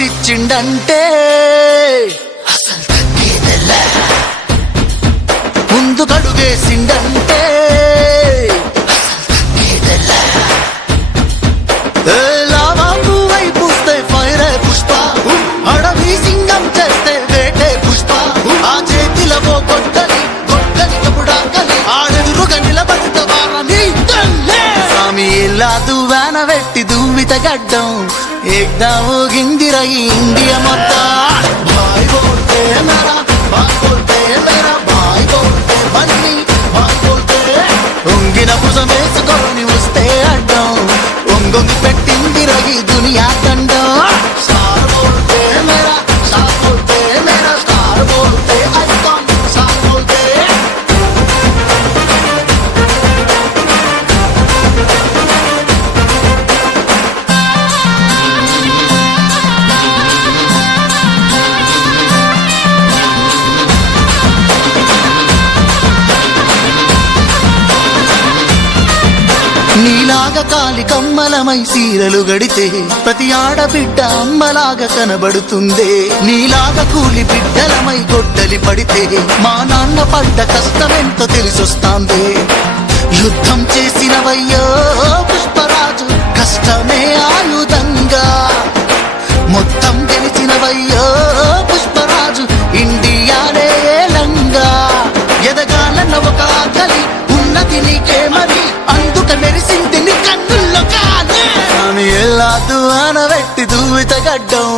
మాటిచ్చిండంటే అసలు తగ్గేదెలా, ముందు కడుగేసిండంటే అసలు తగ్గేదెలా. లావా పువ్వై పూస్తే ఫైరే పుష్ప, అడవి సింగం చేస్తే వేటే పుష్ప. ఆ చేతిలో కొట్టలి కొట్టలి కపుడాకలి, ఆడెదురుగా నిలబడితే వారని స్వామి ఇలా దువ్వాన వెట్టి దువ్విత గడ్డం ఏకదాము గిందిర ఇండియా మొత్తం. భాయ్ బోల్తే మేరా భాయ్ బోల్తే మేరా భాయ్ బోల్తే బన్నీ భాయ్ బోల్తే. ఒంగిన భుజమేసుకొని వస్తే అడ్డం ఒంగొంగి పెట్టిందిర ఈ దునియా దండం. స్టార్ బోల్తే మేరా స్టార్ బోల్తే మేరా స్టార్ బోల్తే ఐకాన్ స్టార్ బోల్తే. నీలాగా కాలి కమ్మలమై సీరలు గడితే ప్రతి ఆడబిడ్డ అమ్మలాగా కనబడుతుందే. నీలాగా కూలి బిడ్డలమై గొడ్డలి పడితే మా నాన్న పడ్డ కష్టమెంతో తెలిసొస్తాందే. యుద్ధం చేసినవయ్యో పుష్పరాజు కష్టమే ఆయుధంగా, మొత్తం గెలిచినవయ్యో పుష్పరాజు ఇండియానే ఏలంగా. ఎదగాలన్న ఒక ఆకలి ఉన్నది నీకే మరి, అందుక మెరిసింది నీ కన్నుల్లో కానే. ఆమె ఎల్లాదు అనబెట్టి దూవిత గడ్డం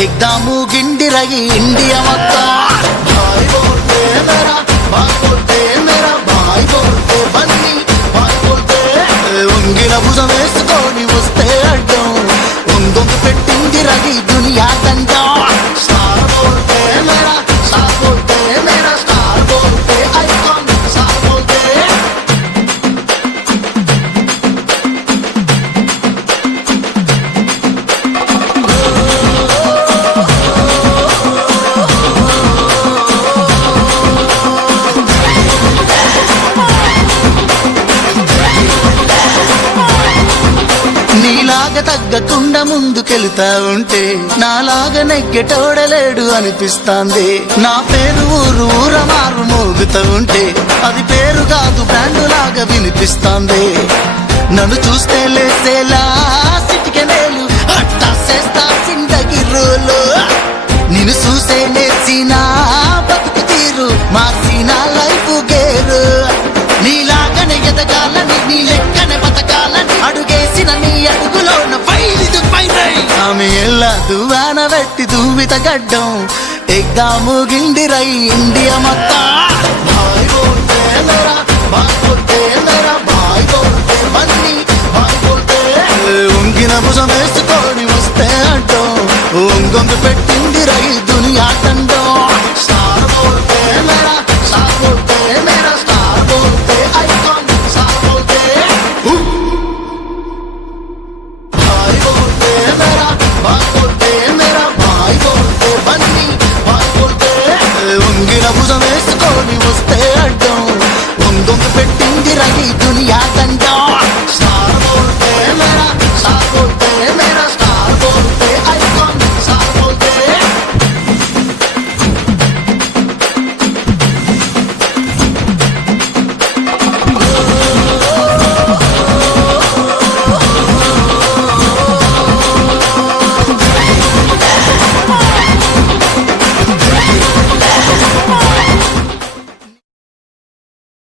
ఏకదాము గిండిరగి ఇండియా మొత్తం. భాయ్ బోల్తే మేరా భాయ్ బోల్తే మేరా భాయ్ బోల్తే బన్నీ భాయ్ బోల్తే. ఒంగిన భుజం వేసుకొని వస్తే అడ్డం ఒంగొంగి పెట్టింది రగి దునియా దండం. స్టార్ బోల్తే మేరా స్టార్ బోల్తే మేరా స్టార్ బోల్తే ఐకాన్ స్టార్ బోల్తే. నీలాగా తగ్గకుండా ముందుకెళ్తా ఉంటే నాలాగా నెగ్గెటోడలేడు అనిపిస్తాంది. నా పేరు ఊరు ఊరమారు మోగుతూ ఉంటే అది పేరు కాదు బ్రాండు లాగా వినిపిస్తాంది. నన్ను చూస్తే లేసేలా సిటికెనేలు అట్టా చేస్తా సిందగి రోలు. నిన్ను చూసే నేర్చిన బతుకు తీరు మార్చిన లైఫ్ గేరు. నీలాగనే ఎదగాలని నీ లెక్కనే బతకాలని అడుగేసిన నీ అడుగులోన ఫైలిదు ఫైరై. ఆమె ఎల్లా దువ్వాన వెట్టి దువ్విత గడ్డం ఏకదాము గిండిరై ఇండియా మొత్తం. భాయ్ బోల్తే మేరా భాయ్ బోల్తే మేరా భాయ్ బోల్తే బన్నీ భాయ్ బోల్తే. ఒంగిన భుజం వేసుకొని వస్తే అడ్డం ఒంగొంగి పెట్టి